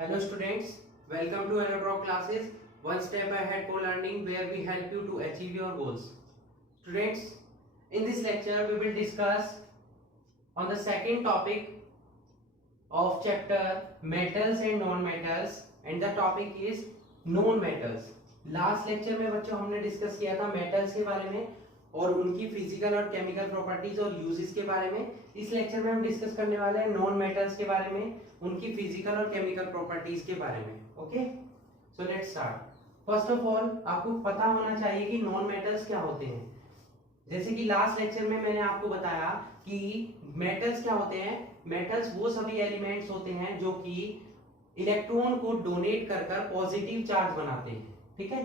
Hello students, welcome to Electro classes, one step ahead co-learning where we help you to achieve your goals. Students, in this lecture we will discuss on the second topic of chapter metals and non-metals and the topic is known metals. Last lecture में बच्चों हमने discuss किया था metals के बारे में और उनकी फिजिकल और केमिकल प्रॉपर्टीज और यूजेस के बारे में. इस लेक्चर में हम डिस्कस करने वाले हैं नॉन मेटल्स के बारे में, उनकी फिजिकल और केमिकल प्रॉपर्टीज के बारे में. Okay, so let's start. First of all आपको पता होना चाहिए कि नॉन मेटल्स क्या होते हैं. जैसे कि लास्ट लेक्चर में मैंने आपको बताया कि मेटल्स क्या होते हैं. मेटल्स वो सभी एलिमेंट्स होते हैं जो कि इलेक्ट्रॉन को डोनेट कर कर पॉजिटिव चार्ज बनाते हैं. ठीक है,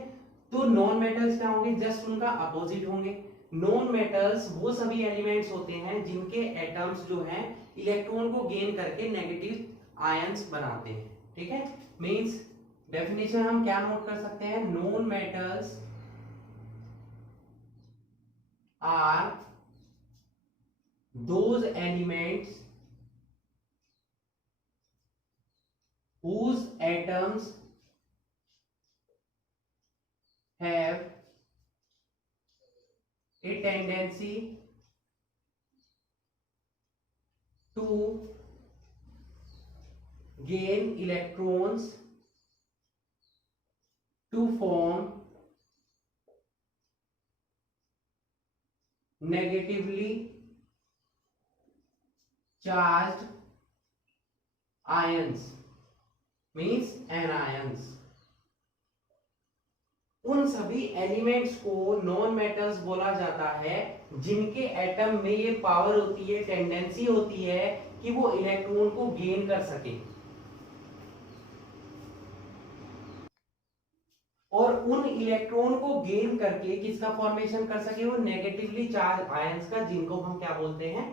तो नॉन मेटल्स क्या होंगे, जस्ट उनका अपोजिट होंगे. नॉन मेटल्स वो सभी एलिमेंट्स होते हैं जिनके एटम्स जो हैं इलेक्ट्रॉन को गेन करके नेगेटिव आयंस बनाते हैं. ठीक है, मींस डेफिनेशन हम क्या नोट कर सकते हैं, non metals are those elements whose atoms have a tendency to gain electrons to form negatively charged ions, means anions. उन सभी एलिमेंट्स को नॉन मेटल्स बोला जाता है जिनके एटम में ये पावर होती है, टेंडेंसी होती है कि वो इलेक्ट्रॉन को गेन कर सके और उन इलेक्ट्रॉन को गेन करके किसका फॉर्मेशन कर सके, वो नेगेटिवली चार्ज आयंस का, जिनको हम क्या बोलते हैं,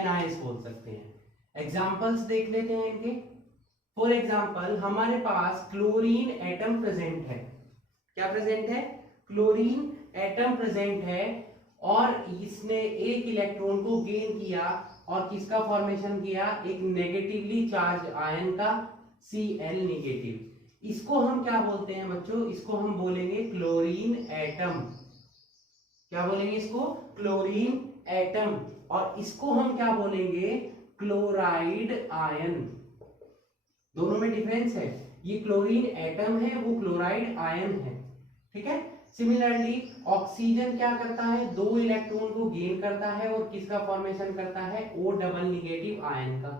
एनायंस बोल सकते हैं. एग्जांपल्स देख लेते हैं इनके. फॉर एग्जांपल हमारे पास क्लोरीन एटम प्रेजेंट है. क्या प्रेजेंट है, क्लोरीन एटम प्रेजेंट है और इसने एक इलेक्ट्रॉन को गेन किया और किसका फॉर्मेशन किया, एक नेगेटिवली चार्ज आयन का, Cl नेगेटिव. इसको हम क्या बोलते हैं बच्चों, इसको हम बोलेंगे क्लोरीन एटम. क्या बोलेंगे इसको, क्लोरीन एटम. और इसको हम क्या बोलेंगे, क्लोराइड आयन. दोनों में डिफरेंस है, ये क्लोरीन एटम है, वो क्लोराइड आयन है. ठीक है, सिमिलरली ऑक्सीजन क्या करता है, दो इलेक्ट्रॉन को गेन करता है और किसका फॉर्मेशन करता है, O डबल निगेटिव आयन का.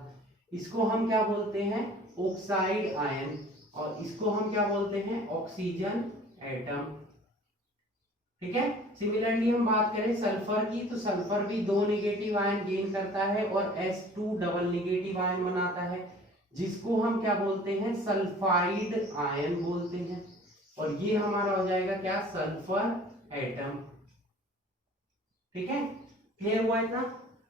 इसको हम क्या बोलते हैं, ऑक्साइड आयन. और इसको हम क्या बोलते हैं, ऑक्सीजन एटम. ठीक है, सिमिलरली हम बात करें सल्फर की, तो सल्फर भी दो निगेटिव आयन गेन करता है और S2 डबल निगेटिव आयन बनाता है, जिसको हम क्या बोलते हैं, सल्फाइड आयन बोलते हैं. और ये हमारा हो जाएगा क्या, सल्फर एटम. ठीक है, क्लियर हुआ इतना.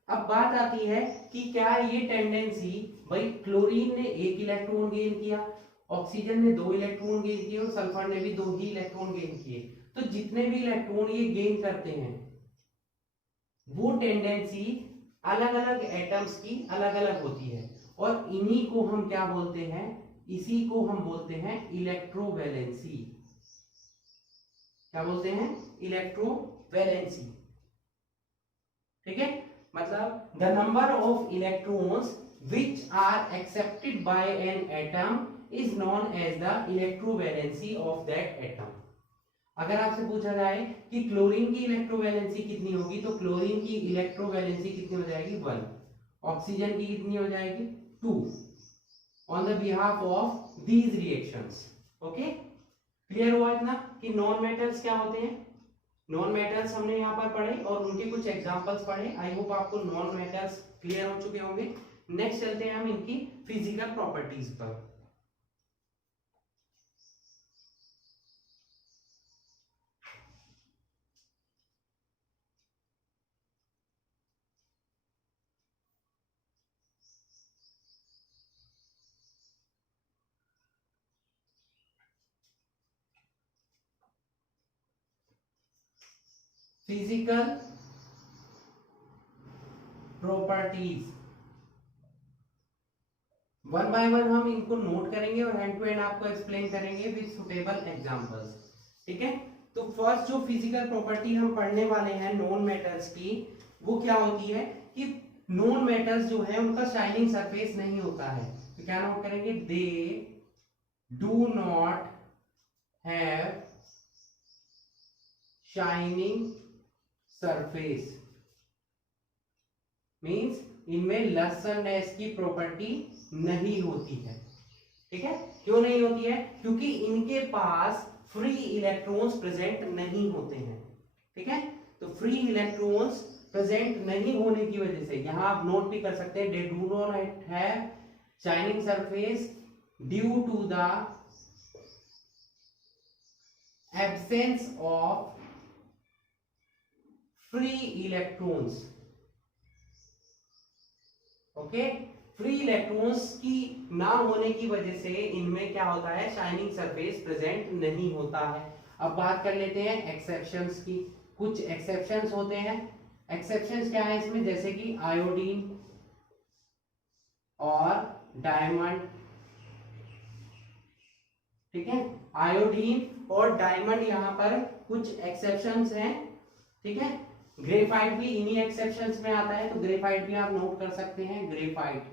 अब बात आती है कि क्या ये टेंडेंसी, भाई क्लोरीन ने एक इलेक्ट्रॉन गेन किया, ऑक्सीजन ने दो इलेक्ट्रॉन गेन किए और सल्फर ने भी दो ही इलेक्ट्रॉन गेन किए, तो जितने भी इलेक्ट्रॉन ये गेन करते हैं वो टेंडेंसी अलग अलग एटम्स की अलग अलग होती है और इन्हीं को हम क्या बोलते हैं, इसी को हम बोलते हैं इलेक्ट्रोवैलेंसी. क्या बोलते हैं, इलेक्ट्रोवैलेंसी. ठीक है, मतलब the number of electrons which are accepted by an atom is known as the electrovalency of that atom. अगर आपसे पूछा जाए कि क्लोरीन की इलेक्ट्रोवैलेंसी कितनी होगी, तो क्लोरीन की इलेक्ट्रोवैलेंसी कितनी हो जाएगी, 1. ऑक्सीजन की कितनी हो जाएगी, 2. On the behalf of these reactions. Okay, clear हुआ इतना कि नॉन मेटल्स क्या होते हैं. नॉन मेटल्स हमने यहाँ पर पढ़े और उनके कुछ एग्जांपल्स पढ़े. आई होप आपको नॉन मेटल्स क्लियर हो चुके होंगे. नेक्स्ट चलते हैं हम इनकी फिजिकल प्रॉपर्टीज पर. Physical properties one by one हम इनको नोट करेंगे और हैंड टू हैंड आपको एक्सप्लेन करेंगे विद सुटेबल एग्जांपल्स। ठीक है, तो फर्स्ट जो फिजिकल प्रॉपर्टी हम पढ़ने वाले हैं नॉन मेटल्स की, वो क्या होती है कि नॉन मेटल्स जो है उनका शाइनिंग सरफेस नहीं होता है। तो क्या नोट करेंगे, दे do not have shining surface, means इनमें लसनेस की प्रॉपर्टी नहीं होती है। ठीक है, क्यों नहीं होती है, क्योंकि इनके पास फ्री इलेक्ट्रॉन्स प्रेजेंट नहीं होते हैं। ठीक है, तो फ्री इलेक्ट्रॉन्स प्रेजेंट नहीं होने की वजह से यहां आप नोट भी कर सकते हैं, they do not have shining surface due to the absence of free electrons. Okay, free electrons की ना होने की वजह से इनमें क्या होता है, शाइनिंग सरफेस प्रेजेंट नहीं होता है। अब बात कर लेते हैं एक्सेप्शंस की। कुछ एक्सेप्शंस होते हैं। एक्सेप्शंस क्या है इसमें, जैसे कि आयोडीन और डायमंड। ठीक है, आयोडीन और डायमंड यहां पर कुछ एक्सेप्शंस हैं। ठीक है, ग्रेफाइट भी इन्हीं एक्सेप्शंस में आता है, तो ग्रेफाइट भी आप नोट कर सकते हैं, ग्रेफाइट।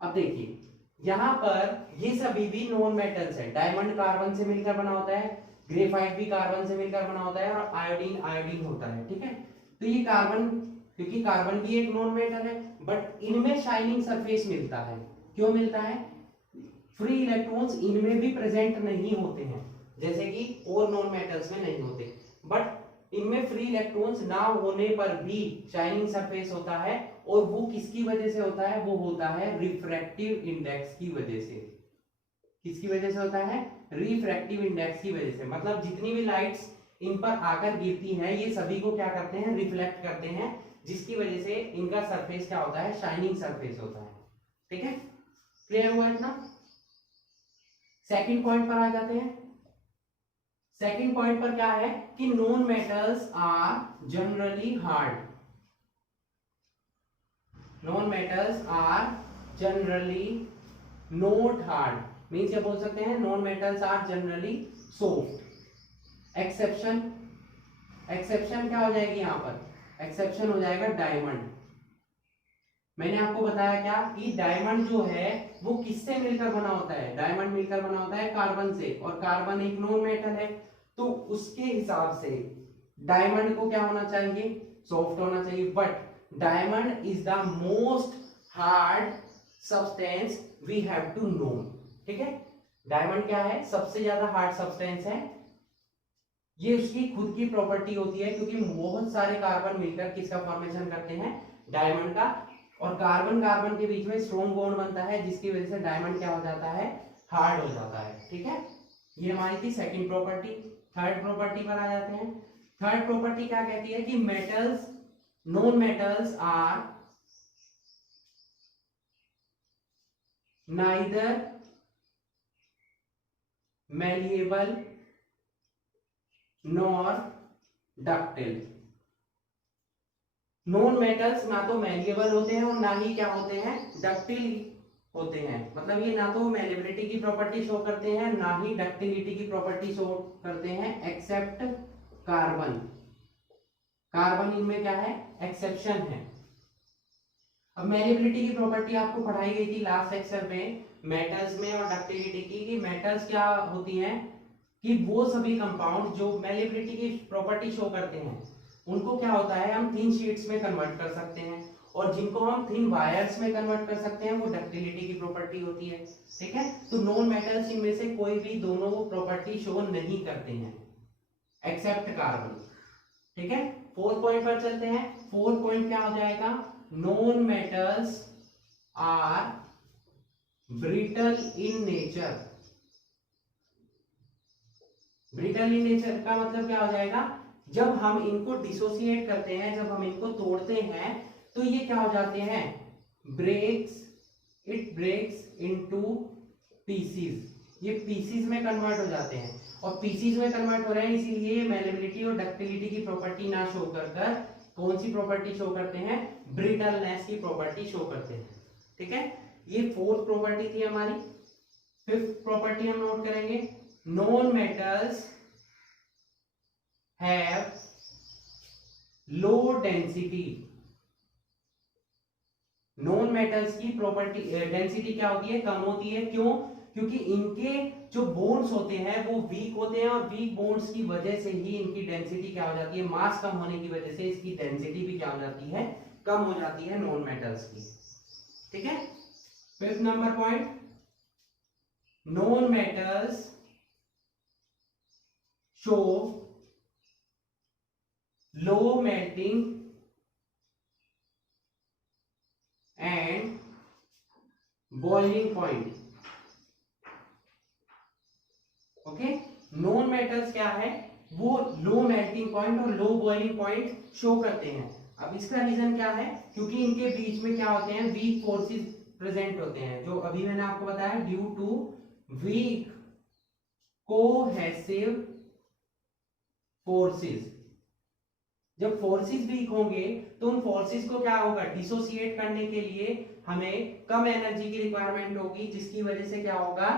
अब देखिए यहां पर ये सभी भी नॉन मेटल्स है। डायमंड कार्बन से मिलकर बना होता है, ग्रेफाइट भी कार्बन से मिलकर बना होता है, और आयोडीन आयोडीन होता है। ठीक है, तो ये कार्बन, क्योंकि कार्बन भी एक नॉन मेटल है, बट इनमें शाइनिंग सरफेस मिलता है। क्यों मिलता है, फ्री इलेक्ट्रॉन्स इनमें भी प्रेजेंट नहीं होते हैं, जैसे कि और नॉन मेटल्स में नहीं होते, बट इनमें फ्री इलेक्ट्रॉन्स ना होने पर भी शाइनिंग सरफेस होता है। और वो किसकी वजह से होता है, वो होता है रिफ्रैक्टिव इंडेक्स की वजह से। किसकी वजह से होता है, रिफ्रैक्टिव इंडेक्स की वजह से। मतलब जितनी भी लाइट्स इन पर आकर गिरती हैं, ये सभी को क्या करते हैं, रिफ्लेक्ट करते हैं, जिसकी वजह से इनका सरफेस क्या होता है, शाइनिंग सरफेस होता है। ठीक है, क्लियर हुआ इतना। सेकंड पॉइंट पर आ जाते हैं। सेकंड पॉइंट पर क्या है कि non metals are generally hard. Non metals are generally not hard, means ये बोल सकते हैं non metals are generally soft. Exception, exception क्या हो जाएगी यहां पर, एक्सेप्शन हो जाएगा डायमंड। मैंने आपको बताया क्या कि डायमंड जो है वो किससे मिलकर बना होता है, डायमंड मिलकर बना होता है कार्बन से, और कार्बन एक नॉन मेटल है, तो उसके हिसाब से डायमंड को क्या होना चाहिए, सॉफ्ट होना चाहिए। But diamond is the most hard substance we have to know. ठीक है, डायमंड क्या है, सबसे ज्यादा हार्ड सब्सटेंस है। ये उसकी खुद की प्रॉपर्टी होती है, क्योंकि बहुत सारे कार्बन मिलकर किसका फॉर्मेशन करते हैं, डायमंड का, और कार्बन कार्बन के बीच में स्ट्रॉन्ग बॉन्ड बनता है, जिसकी वजह से डायमंड क्या हो जाता है, हार्ड हो जाता है। ठीक है, ये हमारी थी सेकंड प्रॉपर्टी। थर्ड प्रॉपर्टी पर आ जाते हैं। थर्ड प्रॉपर्टी क्या कहती है कि metals, non metals are neither malleable nor ductile. Non metals ना तो मैलिएबल होते हैं और ना ही क्या होते हैं, डक्टाइल होते हैं। मतलब ये ना तो मैलिएबिलिटी की प्रॉपर्टी शो करते हैं, ना ही डक्टिलिटी की प्रॉपर्टी शो करते हैं, एक्सेप्ट कार्बन। कार्बन इनमें क्या है, एक्सेप्शन है। अब मैलिएबिलिटी की प्रॉपर्टी आपको पढ़ाई गई थी लास्ट लेक्चर में मेटल्स में और डक्टिलिटी की, कि मेटल्स क्या होती हैं कि वो सभी कंपाउंड जो मैलिएबिलिटी की प्रॉपर्टी शो करते हैं, उनको क्या होता है, हम थिन शीट्स में कन्वर्ट कर सकते हैं, और जिनको हम थिन वायर्स में कन्वर्ट कर सकते हैं, वो डक्टिलिटी की प्रॉपर्टी होती है। ठीक है, तो नॉन मेटल्स इनमें से कोई भी दोनों प्रॉपर्टी शो नहीं करते हैं एक्सेप्ट कार्बन। ठीक है, फोर्थ पॉइंट पर चलते हैं। फोर्थ पॉइंट क्या हो जाएगा, non metals are brittle in nature. Brittle in nature का मतलब क्या हो जाएगा, जब हम इनको डिसोसिएट करते हैं, जब हम इनको तोड़ते हैं, तो ये क्या हो जाते हैं, breaks, it breaks into pieces. ये पीसीज में कन्वर्ट हो जाते हैं, और पीसीज में कन्वर्ट हो रहे हैं, इसीलिए मैलिएबिलिटी और डक्टिलिटी की प्रॉपर्टी ना शो कर कौन सी प्रॉपर्टी शो करते हैं, ब्रिटलनेस की प्रॉपर्टी शो करते हैं। ठीक है, ये फोर्थ प्रॉपर्टी थी हमारी। फिफ्थ प्रॉपर्टी हम नोट करेंगे, non metals have low density. Non metals की प्रॉपर्टी डेंसिटी क्या होती है, कम होती है। क्यों? क्योंकि इनके जो बॉन्ड्स होते हैं वो वीक होते हैं, और वीक बॉन्ड्स की वजह से ही इनकी डेंसिटी क्या हो जाती है, मास कम होने की वजह से इसकी डेंसिटी भी क्या हो जाती है, कम हो जाती है नॉन मेटल्स की। ठीक है। Fifth number point, non metals show low melting and boiling point. Okay, non metals क्या है, वो लो मेल्टिंग पॉइंट और लो बॉइलिंग पॉइंट शो करते हैं। अब इसका रीजन क्या है, क्योंकि इनके बीच में क्या होते हैं, वीक फोर्सेस प्रेजेंट होते हैं, जो अभी मैंने आपको बताया, due to weak cohesive forces. जब फोर्सेस वीक होंगे तो उन फोर्सेस को क्या होगा, डिसोसिएट करने के लिए हमें कम एनर्जी की रिक्वायरमेंट होगी, जिसकी वजह से क्या होगा,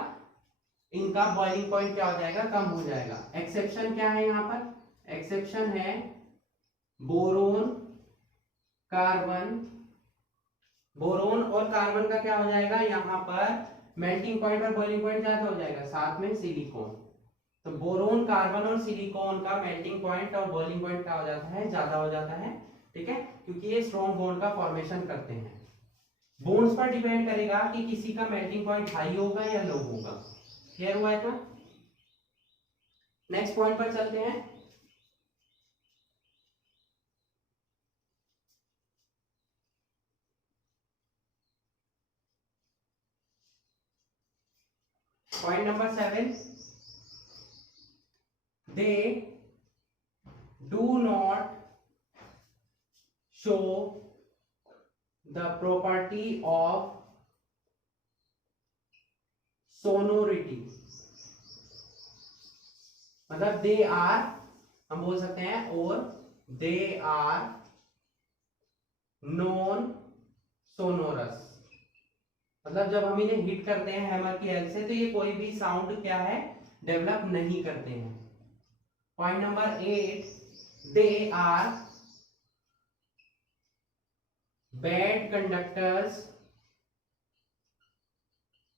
इनका बॉइलिंग पॉइंट क्या हो जाएगा, कम हो जाएगा। एक्सेप्शन क्या है यहाँ पर, एक्सेप्शन है बोरोन कार्बन। बोरोन और कार्बन का क्या हो जाएगा, यहाँ पर मेल्टिंग पॉइंट और बॉइलिंग पॉइंट ज्यादा हो जाएगा, साथ में सिलिकॉन। तो बोरोन, कार्बन और सिलिकॉन का मेल्टिंग पॉइंट और बॉइलिंग पॉइंट क्या हो जाता है, ज्यादा हो जाता है। ठीक है, क्योंकि ये स्ट्रॉन्ग बॉन्ड का फॉर्मेशन करते हैं। बॉन्ड्स पर डिपेंड करेगा कि किसी का मेल्टिंग पॉइंट हाई होगा या लो होगा। क्लियर हुआ है? नेक्स्ट पॉइंट पर चलते हैं। Point number 7, they do not show the property of sonority। मतलब दे आर, हम बोल सकते हैं, और दे आर नॉन सोनोरस। मतलब जब हम इन्हें हिट करते हैं हैमर की हेल्प से, तो ये कोई भी साउंड क्या है, डेवलप नहीं करते हैं। Point number 8, they are bad conductors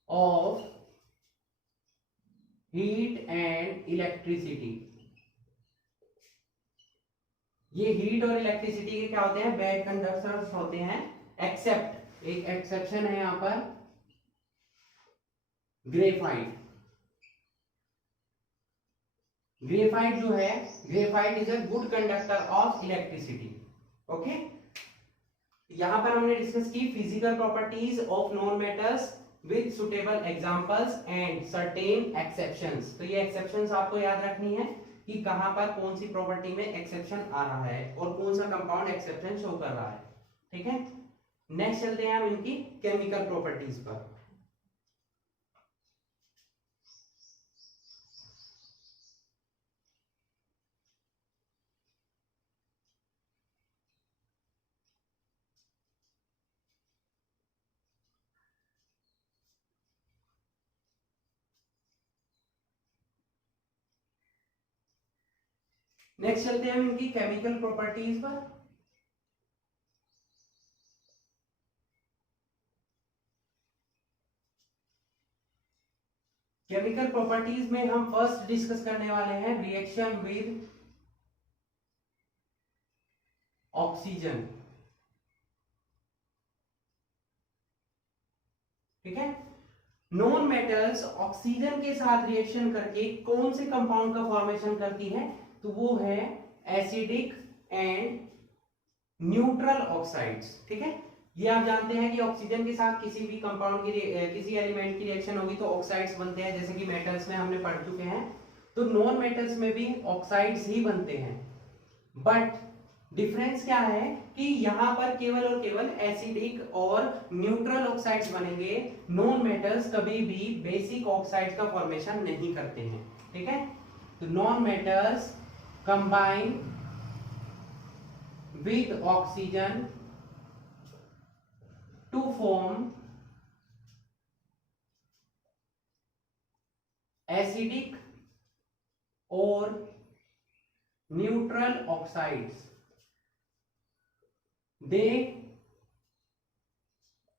of heat and electricity. ये हीट और इलेक्ट्रिसिटी के क्या होते हैं, बैड कंडक्टर्स होते हैं, एक्सेप्ट, एक एक्सेप्शन है यहां पर, ग्रेफाइट। ग्रेफाइट जो है, graphite is a good conductor of electricity. Okay, यहां पर हमने डिस्कस की physical properties of non metals with suitable examples and certain exceptions. तो ये एक्सेप्शंस आपको याद रखनी है कि कहां पर कौन सी प्रॉपर्टी में एक्सेप्शन आ रहा है और कौन सा कंपाउंड एक्सेप्शन शो कर रहा है। ठीक है, नेक्स्ट चलते हैं हम इनकी केमिकल प्रॉपर्टीज पर। नेक्स्ट चलते हैं हम इनकी केमिकल प्रॉपर्टीज पर। केमिकल प्रॉपर्टीज में हम फर्स्ट डिस्कस करने वाले हैं रिएक्शन विद ऑक्सीजन। ठीक है, नॉन मेटल्स ऑक्सीजन के साथ रिएक्शन करके कौन से कंपाउंड का फॉर्मेशन करती है, तो वो है एसिडिक एंड न्यूट्रल ऑक्साइड्स। ठीक है, ये आप जानते हैं कि ऑक्सीजन के साथ किसी भी कंपाउंड की किसी एलिमेंट की रिएक्शन होगी तो ऑक्साइड्स बनते हैं, जैसे कि मेटल्स में हमने पढ़ चुके हैं। तो नॉन मेटल्स में भी ऑक्साइड्स ही बनते हैं, बट डिफरेंस क्या है कि यहां पर केवल और केवल एसिडिक और न्यूट्रल ऑक्साइड्स बनेंगे। नॉन मेटल्स कभी भी बेसिक ऑक्साइड्स का फॉर्मेशन नहीं करते हैं। ठीक है, तो non metals combine with oxygen to form acidic और neutral oxides, they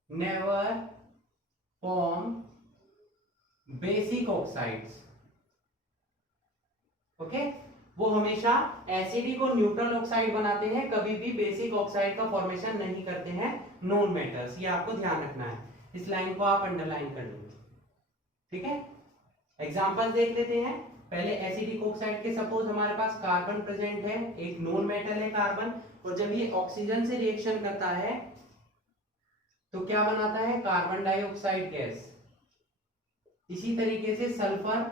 never form basic oxides. Okay, वो हमेशा एसिडिक और न्यूट्रल ऑक्साइड बनाते हैं, कभी भी बेसिक ऑक्साइड का फॉर्मेशन नहीं करते हैं नॉन मेटल्स। ये आपको ध्यान रखना है, इस लाइन को आप अंडरलाइन कर लीजिए। ठीक है, एग्जांपल देख लेते हैं। पहले एसिडिक ऑक्साइड के सपोज हमारे पास कार्बन प्रेजेंट है, एक नॉन मेटल है कार्बन, और जब ये ऑक्सीजन से रिएक्शन करता है तो क्या बनाता है, कार्बन डाइऑक्साइड गैस। इसी तरीके से सल्फर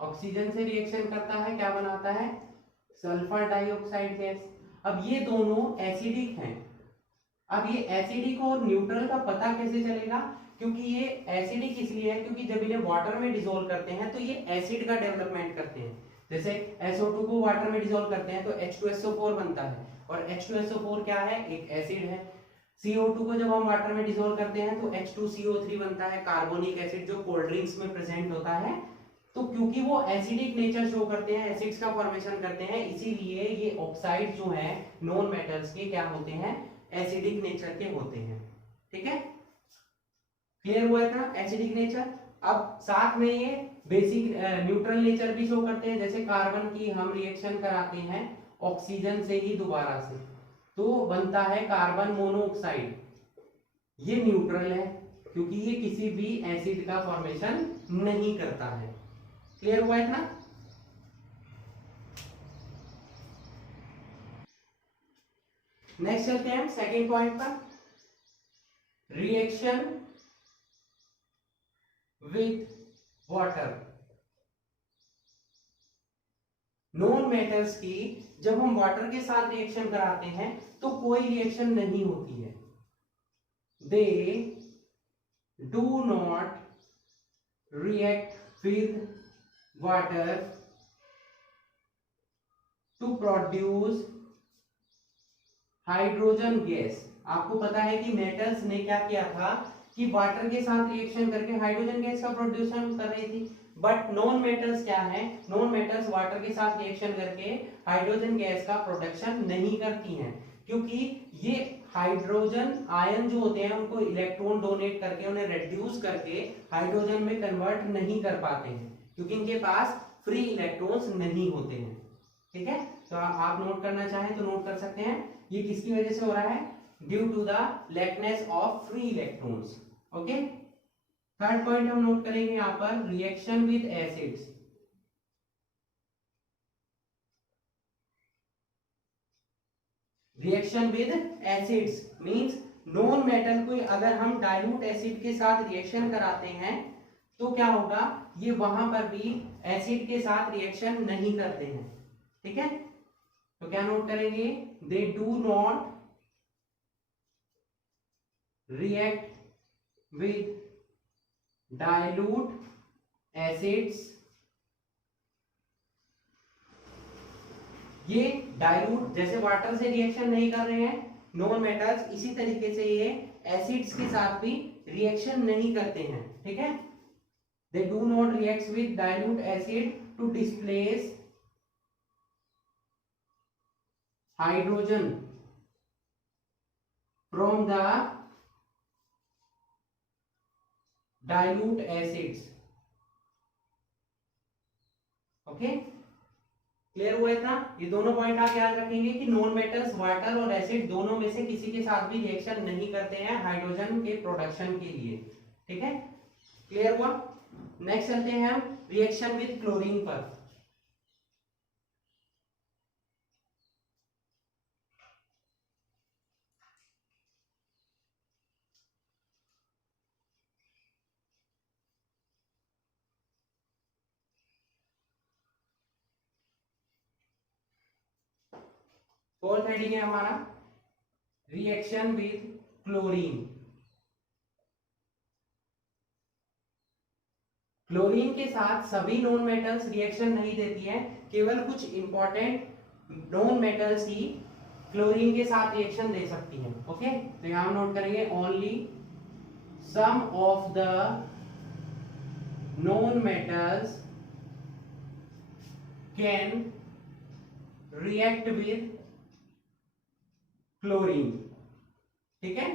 ऑक्सीजन से रिएक्शन करता है, क्या बनाता है, सल्फर डाइऑक्साइड गैस। अब ये दोनों एसिडिक हैं। अब ये एसिडिक और न्यूट्रल का पता कैसे चलेगा, क्योंकि ये एसिडिक इसलिए है क्योंकि जब इन्हें वाटर में डिसॉल्व करते हैं तो ये एसिड का डेवलपमेंट करते हैं। जैसे SO2 को वाटर में डिसॉल्व करते हैं तो H2SO4 बनता है, और H2SO4 क्या है, एक एसिड है। CO2 को जब हम वाटर में डिसॉल्व करते हैं तो H2CO3 बनता है, कार्बोनिक एसिड, जो कोल्ड ड्रिंक्स में प्रेजेंट होता है। तो क्योंकि वो एसिडिक नेचर शो करते हैं, एसिड्स का फॉर्मेशन करते हैं, इसीलिए ये ऑक्साइड जो है नॉन मेटल्स के क्या होते हैं, एसिडिक नेचर के होते हैं। ठीक है, क्लियर हुआ है ना एसिडिक नेचर। अब साथ में ये बेसिक न्यूट्रल नेचर भी शो करते हैं, जैसे कार्बन की हम रिएक्शन कराते हैं ऑक्सीजन से ही दोबारा से, तो बनता है कार्बन मोनोऑक्साइड। ये न्यूट्रल है क्योंकि ये किसी भी एसिड का फॉर्मेशन नहीं करता है। क्लियर हुआ है ना। नेक्स्ट चलते हैं हम सेकेंड पॉइंट पर, reaction with water. Non metals की जब हम वाटर के साथ रिएक्शन कराते हैं तो कोई रिएक्शन नहीं होती है, they do not react with water to produce hydrogen gas. आपको पता है कि मेटल्स ने क्या किया था कि वाटर के साथ रिएक्शन करके हाइड्रोजन गैस का प्रोड्यूसन कर रही थी, बट नॉन मेटल्स क्या है, नॉन मेटल्स वाटर के साथ रिएक्शन करके हाइड्रोजन गैस का प्रोडक्शन नहीं करती हैं, क्योंकि ये हाइड्रोजन आयन जो होते हैं उनको इलेक्ट्रॉन डोनेट करके उन्हें रिड्यूस करके हाइड्रोजन में कन्वर्ट नहीं कर पाते हैं, क्योंकि इनके पास फ्री इलेक्ट्रॉन्स नहीं होते हैं। ठीक है, तो आप नोट करना चाहें तो नोट कर सकते हैं, ये किसकी वजह से हो रहा है, due to the lackness of free electrons. Okay, third point हम नोट करेंगे यहां पर, reaction with acids. Reaction with acids means non metal को अगर हम डाइल्यूट एसिड के साथ रिएक्शन कराते हैं तो क्या होगा, ये वहां पर भी एसिड के साथ रिएक्शन नहीं करते हैं। ठीक है, तो क्या नोट करेंगे, दे do not react with dilute acids. ये डाइल्यूट जैसे वाटर से रिएक्शन नहीं कर रहे हैं नॉन मेटल्स, इसी तरीके से ये एसिड्स के साथ भी रिएक्शन नहीं करते हैं। ठीक है, they do not react with dilute acid to displace hydrogen from the dilute acids. Okay, clear हुआ था। ये दोनों पॉइंट आप याद रखेंगे कि नॉन मेटल्स वाटर और एसिड दोनों में से किसी के साथ भी रिएक्शन नहीं करते हैं हाइड्रोजन के प्रोडक्शन के लिए। ठीक है, क्लियर हुआ। नेक्स्ट चलते हैं हम रिएक्शन विद क्लोरीन पर। फोर्थ हेडिंग है हमारा रिएक्शन विद क्लोरीन। क्लोरीन के साथ सभी नॉन मेटल्स रिएक्शन नहीं देती है, केवल कुछ इंपॉर्टेंट नॉन मेटल्स ही क्लोरीन के साथ रिएक्शन दे सकती हैं। ओके, तो यहां नोट करेंगे, only some of the non metals can react with chlorine. ठीक है,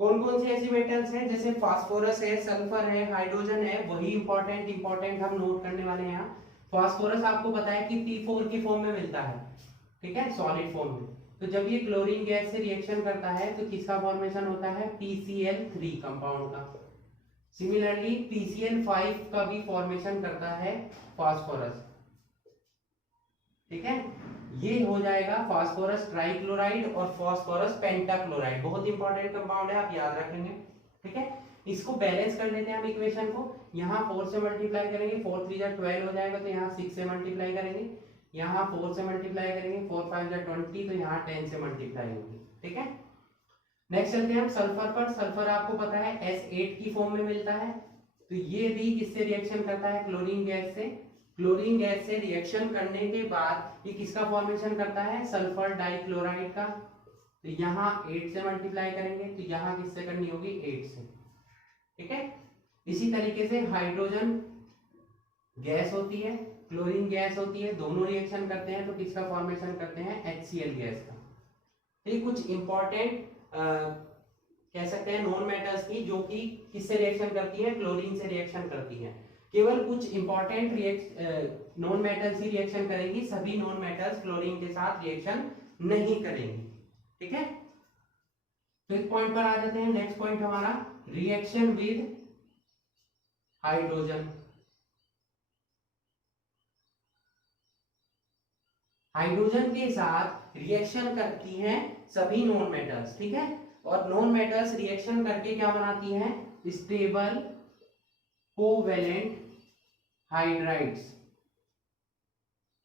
कौन कौन से ऐसी मेटल्स हैं, जैसे फास्फोरस है, सल्फर है, हाइड्रोजन है, वही इंपॉर्टेंट हम नोट करने वाले हैं यहाँ। फास्फोरस आपको पता है कि P4 की फॉर्म में मिलता है, ठीक है, सॉलिड फॉर्म में। तो जब ये क्लोरीन गैस से रिएक्शन करता है तो किसका फॉर्मेशन होता है, PCl3 कंपाउंड का। सिमिलरली PCl5 का भी फॉर्मेशन करता है फास्फोरस। ठीक है, ये हो जाएगा फास्फोरस ट्राइक्लोराइड और फास्फोरस पेंटाक्लोराइड। बहुत इंपॉर्टेंट कंपाउंड है, आप याद रखेंगे। ठीक है, इसको बैलेंस कर लेते हैं हम इक्वेशन को। यहाँ 4 से मल्टीप्लाई करेंगे, 4 3 जा 12 हो जाएगा, तो यहाँ 6 से मल्टीप्लाई करेंगे, यहाँ 4 से मल्टीप्लाई करेंगे, 4 5 जा 20, तो यहाँ 10 से मल्टीप्लाई होगी। ठीक है, नेक्स्ट चलते हैं हम सल्फर पर। सल्फर आपको पता है S8 की फॉर्म में मिलता है, तो ये भी किससे रिएक्शन करता है, क्लोरीन गैस से। क्लोरीन गैस से रिएक्शन करने के बाद ये किसका फॉर्मेशन करता है, सल्फर डाइक्लोराइड का। तो यहाँ 8 से मल्टीप्लाई करेंगे, तो यहाँ किससे करनी होगी, 8 से। ठीक है, इसी तरीके से हाइड्रोजन गैस होती है, क्लोरीन गैस होती है, दोनों रिएक्शन करते हैं तो किसका फॉर्मेशन करते हैं, HCl गैस का। ये कुछ इंपॉर्टेंट कह सकते हैं नॉन मेटल्स की, जो कि किससे रिएक्शन करती है, क्लोरीन से रिएक्शन करती है। केवल कुछ इंपॉर्टेंट नॉन मेटल्स ही रिएक्शन करेंगी, सभी नॉन मेटल्स क्लोरीन के साथ रिएक्शन नहीं करेंगी। ठीक है, तो इस पॉइंट पर आ जाते हैं। नेक्स्ट पॉइंट हमारा रिएक्शन विद हाइड्रोजन। हाइड्रोजन के साथ रिएक्शन करती हैं सभी नॉन मेटल्स। ठीक है, और नॉन मेटल्स रिएक्शन करके क्या बनाती हैं, स्टेबल कोवेलेंट हाइड्राइड्स।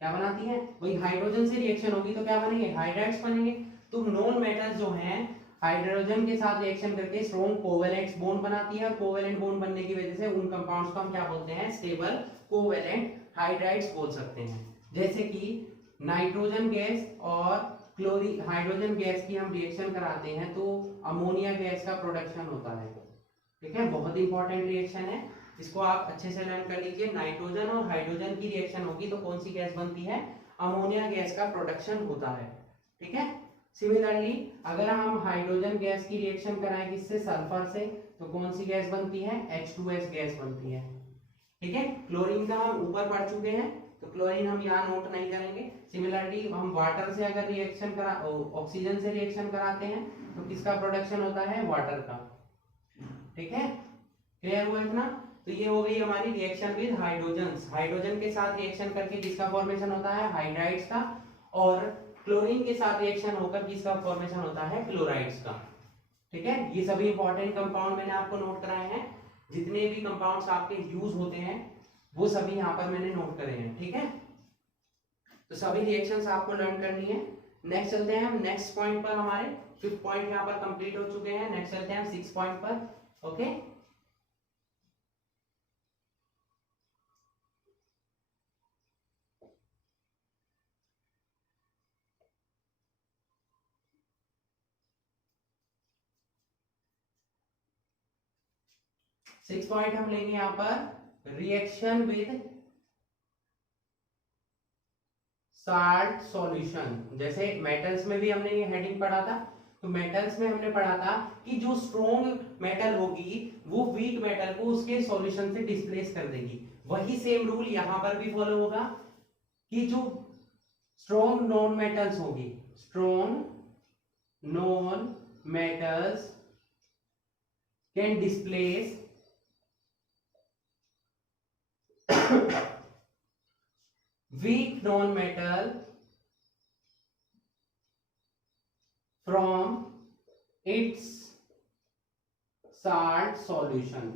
क्या बनाती है, वही हाइड्रोजन से रिएक्शन होगी तो क्या बनेंगे, हाइड्राइड्स बनेंगे। तो नॉन मेटल्स जो हैं हाइड्रोजन के साथ रिएक्शन करके स्ट्रॉन्ग कोवेलेंट बॉन्ड बनाती है, और कोवेलेंट बॉन्ड बनने की वजह से उन कंपाउंड्स को हम क्या बोलते हैं, स्टेबल कोवेलेंट हाइड्राइड्स बोल सकते हैं। जैसे कि नाइट्रोजन गैस और क्लोरीन हाइड्रोजन गैस की हम रिएक्शन कराते हैं तो अमोनिया गैस का प्रोडक्शन होता है। ठीक है, बहुत इंपॉर्टेंट रिएक्शन है, इसको आप अच्छे से लर्न कर लीजिए। नाइट्रोजन और हाइड्रोजन की रिएक्शन होगी तो कौन सी गैस बनती है, अमोनिया गैस का प्रोडक्शन होता है। ठीक है, सिमिलरली अगर हम हाइड्रोजन गैस की रिएक्शन कराएं किससे, सल्फर से, तो कौन सी गैस बनती है, H2S गैस बनती है। ठीक है, क्लोरीन का हम ऊपर पढ़ चुके हैं तो क्लोरीन हम यहाँ नोट नहीं करेंगे। सिमिलरली हम वाटर से अगर रिएक्शन करा ऑक्सीजन से रिएक्शन कराते हैं तो किसका प्रोडक्शन होता है, वाटर का। ठीक है, क्लियर हुआ इतना। तो ये हो गई हमारी रिएक्शन विद हाइड्रोजन। हाइड्रोजन के साथ रिएक्शन करके किसका फॉर्मेशन होता है, हाइड्राइड्स का, और क्लोरीन के साथ रिएक्शन होकर किसका फॉर्मेशन होता है, क्लोराइड्स का। ठीक है, ये सभी इंपॉर्टेंट कंपाउंड मैंने आपको नोट कराए हैं। जितने भी कंपाउंड्स आपके यूज होते हैं वो सभी यहाँ पर मैंने नोट करे हैं। ठीक है, तो सभी रिएक्शंस आपको लर्न करनी है। नेक्स्ट चलते हैं हम नेक्स्ट पॉइंट पर। हमारे 5th पॉइंट यहाँ पर कंप्लीट हो चुके हैं। नेक्स्ट चलते हैं हम 6th पॉइंट पर। ओके, सिक्स पॉइंट हम लेंगे यहाँ पर रिएक्शन विद साल्ट सॉल्यूशन। जैसे मेटल्स में भी हमने ये हेडिंग पढ़ा था, तो मेटल्स में हमने पढ़ा था कि जो स्ट्रॉन्ग मेटल होगी वो वीक मेटल को उसके सॉल्यूशन से डिस्प्लेस कर देगी। वही सेम रूल यहां पर भी फॉलो होगा कि जो स्ट्रॉन्ग नॉन मेटल्स होगी, strong non metals can displace weak non-metal from its salt solution।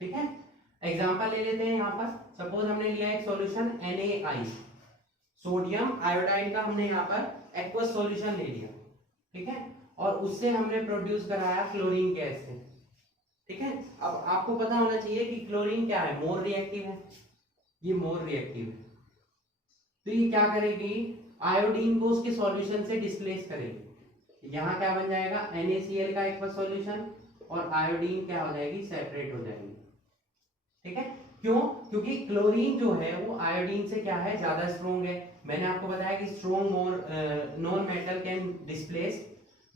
ठीक है, एग्जांपल ले लेते हैं। यहां पर सपोज हमने लिया एक सॉल्यूशन NaI, सोडियम आयोडाइड का हमने यहाँ पर एक्वस सॉल्यूशन ले लिया। ठीक है, और उससे हमने प्रोड्यूस कराया क्लोरीन गैस से। ठीक है, अब आपको पता होना चाहिए कि क्लोरीन क्या है, मोर रिएक्टिव है, ये मोर रिएक्टिव है। तो ये क्या करेगी, आयोडीन को उसके सॉल्यूशन से डिस्प्लेस करेगी। यहाँ क्या बन जाएगा, NaCl का एक सॉल्यूशन, और आयोडीन क्या हो जाएगी, सेपरेट हो जाएगी। ठीक है, क्यों? क्योंकि क्लोरीन जो है वो आयोडीन से क्या है, ज्यादा स्ट्रॉन्ग है। मैंने आपको बताया कि strong non metal can displace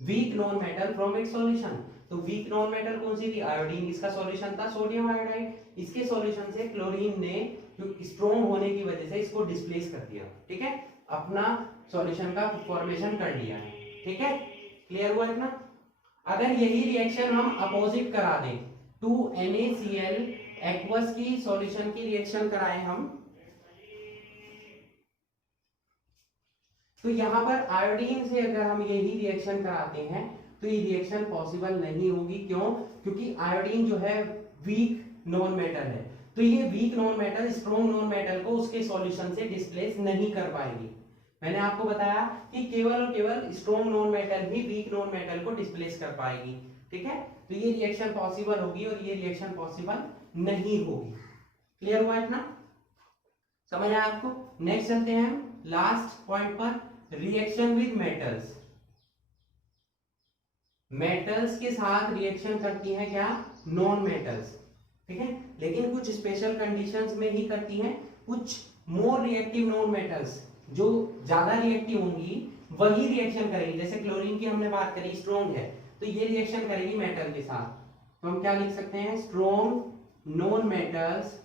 weak non metal from its solution. तो वीक नॉन मेटल कौन सी थी, आयोडीन। इसका सॉल्यूशन था सोडियम आयोडाइड। इसके सॉल्यूशन से क्लोरीन ने जो स्ट्रॉन्ग होने की वजह से इसको डिस्प्लेस कर दिया, ठीक है, अपना सॉल्यूशन का फॉर्मेशन कर लिया है। ठीक है, क्लियर हुआ इतना? अगर यही रिएक्शन हम अपोजिट करा दें, 2NaCl एक्वस की सॉल्यूशन की रिएक्शन कराएं हम, तो यहां पर आयोडीन से अगर हम यही रिएक्शन कराते हैं तो ये रिएक्शन पॉसिबल नहीं होगी। क्यों? क्योंकि आयोडीन जो है वीक नॉन मेटल है, तो ये weak non metal strong non metal को उसके सॉल्यूशन से डिस्प्लेस नहीं कर पाएगी। मैंने आपको बताया कि केवल और केवल स्ट्रॉन्ग नॉन मेटल ही वीक नॉन मेटल को डिस्प्लेस कर पाएगी। ठीक है, तो ये रिएक्शन पॉसिबल होगी और ये रिएक्शन पॉसिबल नहीं होगी। क्लियर हुआ इतना? समझ आया आपको? नेक्स्ट चलते हैं हम लास्ट पॉइंट पर, रिएक्शन विद मेटल्स। मेटल्स के साथ रिएक्शन करती हैं क्या, नॉन मेटल्स। ठीक है, लेकिन कुछ स्पेशल कंडीशंस में ही करती हैं। कुछ मोर रिएक्टिव नॉन मेटल्स जो ज्यादा रिएक्टिव होंगी वही रिएक्शन करेगी। जैसे क्लोरीन की हमने बात करी, स्ट्रॉन्ग है तो ये रिएक्शन करेगी मेटल के साथ। तो हम क्या लिख सकते हैं, strong non metals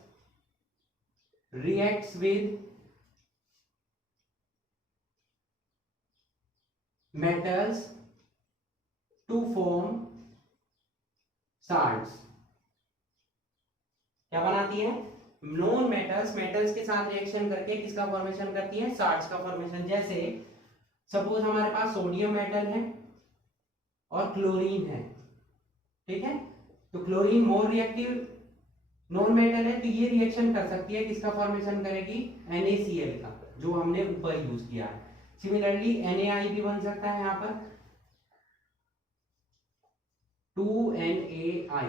reacts with metals to form salts. क्या बनाती है, नॉन मेटल्स मेटल्स के साथ रिएक्शन करके किसका फॉर्मेशन करती है, साल्ट्स का फॉर्मेशन। जैसे सपोज हमारे पास सोडियम मेटल है और क्लोरीन है, ठीक है, तो chlorine more reactive non metal है, तो ये रिएक्शन कर सकती है, किसका फॉर्मेशन करेगी, NaCl का, जो हमने ऊपर यूज किया है। सिमिलरली NaI भी बन सकता है यहाँ पर, 2NaI।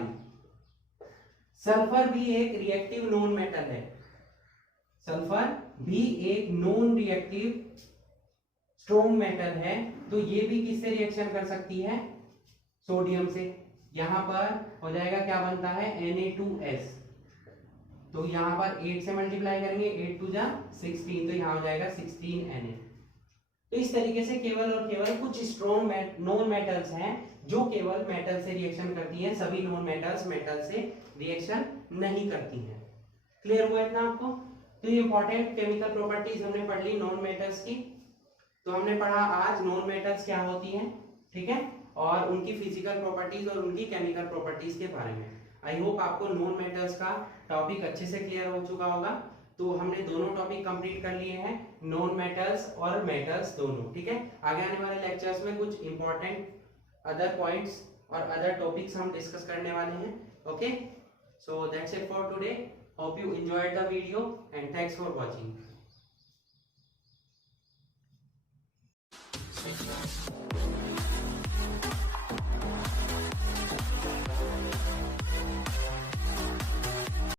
सल्फर भी एक रिएक्टिव नॉन मेटल है, सल्फर भी एक नॉन रिएक्टिव स्ट्रॉन्ग मेटल है, तो ये भी किससे रिएक्शन कर सकती है, सोडियम से। यहां पर हो जाएगा, क्या बनता है, Na2S। तो यहां पर 8 से मल्टीप्लाई करेंगे, 8 2 जा 16, तो यहां हो जाएगा 16Na। तो इस तरीके से केवल और केवल कुछ स्ट्रॉन्ग नॉन मेटल्स हैं जो केवल मेटल से रिएक्शन करती हैं, सभी नॉन मेटल्स मेटल से रिएक्शन नहीं करती हैं। क्लियर हुआ इतना आपको? तो ये इंपॉर्टेंट केमिकल प्रॉपर्टीज हमने पढ़ ली नॉन मेटल्स की। तो हमने पढ़ा आज नॉन मेटल्स क्या होती हैं, ठीक है, और उनकी फिजिकल प्रॉपर्टीज और उनकी केमिकल प्रॉपर्टीज के बारे में। आई होप आपको नॉन मेटल्स का टॉपिक अच्छे से क्लियर हो चुका होगा। तो हमने दोनों टॉपिक कंप्लीट कर लिए हैं, नॉन मेटल्स और मेटल्स दोनों। ठीक है, आगे आने वाले लेक्चर्स में कुछ इंपॉर्टेंट अदर पॉइंट्स और अदर टॉपिक्स हम डिस्कस करने वाले हैं। Okay, so that's it for today. Hope you enjoyed the video and thanks for watching.